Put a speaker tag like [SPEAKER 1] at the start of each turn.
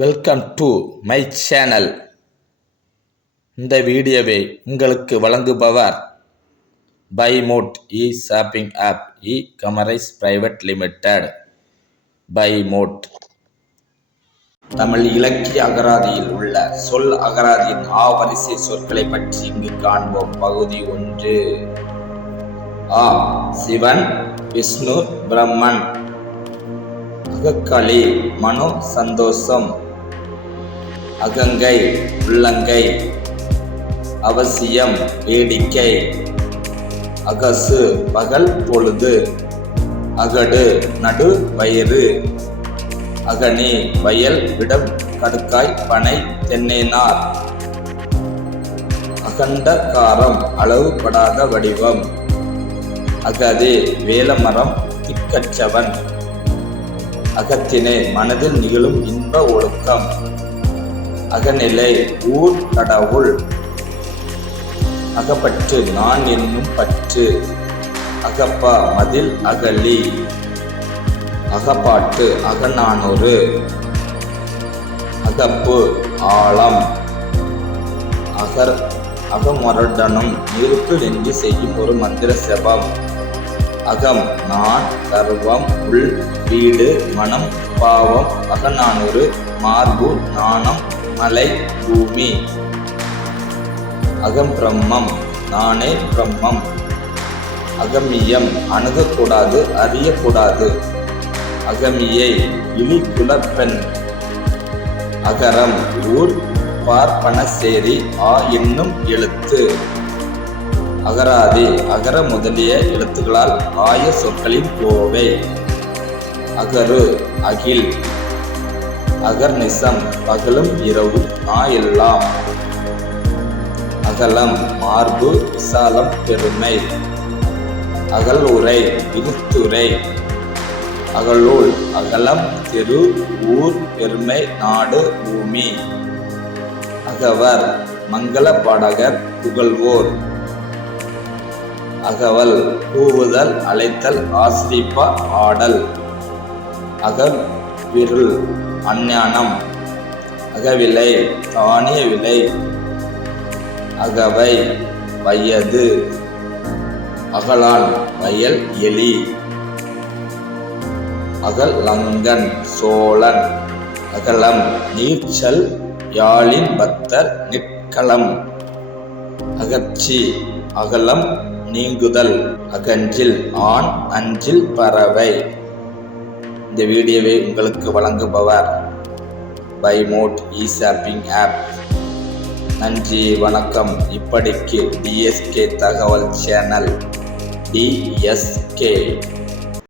[SPEAKER 1] Welcome to my channel இந்த வீடியோவை உங்களுக்கு வழங்குபவர் பைமோட் e shopping app e commerce private limited பைமோட் Tamil இலக்கிய அகராதியில் உள்ள சொல் அகராதியின் ஆவரிசை சொற்களை பற்றி இங்கு காண்போம். பகுதி ஒன்று. ஆ சிவன் விஷ்ணு பிரம்மன் அகக்களி மனோ சந்தோஷம். அகங்கை உள்ளங்கை அவசியம் வேடிக்கை அகசு பகல் பொழுது அகடு நடு வயிறு அகனி வயல் விடம் கடுக்காய் பனை தென்னைனார் அகண்ட காரம் அளவுபடாத வடிவம் அகதே வேலமரம் திக்கற்றவன் அகத்தினை மனதில் நிகழும் இன்ப ஒழுக்கம். அகநிலை ஊர் கடவுள். அகப்பற்று நான் என்னும் பற்று. அகப்பா மதில் அகலி. அகப்பாட்டு அகநானூறு. அகப்பு ஆழம். அகர் அகமுரடனும் நெருப்பு நெஞ்சு செய்யும் ஒரு மந்திர செபம். அகம் நான் கர்வம் உள் வீடு மனம் பாவம் அகநானூறு மார்பு நாணம் மலை பூமி. அகம் பிரம்மம் நானே பிரம்மம். அகமியம் அணுகக்கூடாது அறியக்கூடாது. அகமியை இனி குலப்பெண் அகரம் ஊர் பார்ப்பனசேரி ஆ என்னும் எழுத்து. அகராதி அகர முதலிய எழுத்துக்களால் ஆய சொற்களின் கோவை. அகரு அகில் அகர்நிசம் பகலும் இரவும் நாயெல்லாம் எல்லாம் அகலம் மார்பு விசாலம் பெருமை. அகல் உரை இருத்துரை அகலூல் அகலம் தெரு ஊர் பெருமை நாடு பூமி. அகவர் மங்கள பாடகர் புகழ்வோர். அகவல் கூவுதல் அழைத்தல் ஆசிரிப்பா ஆடல். அகல் விருள் அஞ்ஞானம். அகவிலை தானிய விலை அகவை வயது. அகலான் வயல் எலி. அகலங்கன் சோழன். அகலம் நீர்ச்சல் யாழின் பத்தர் நிற்களம் அகச்சி அகலம் நீங்குதல். அகஞ்சில் ஆண் அஞ்சில் பறவை. இந்த வீடியோவை உங்களுக்கு வழங்குபவர் by mode e shopping app நன்றி வணக்கம். இப்படிக்கு டிஎஸ்கே தகவல் சேனல் டிஎஸ்கே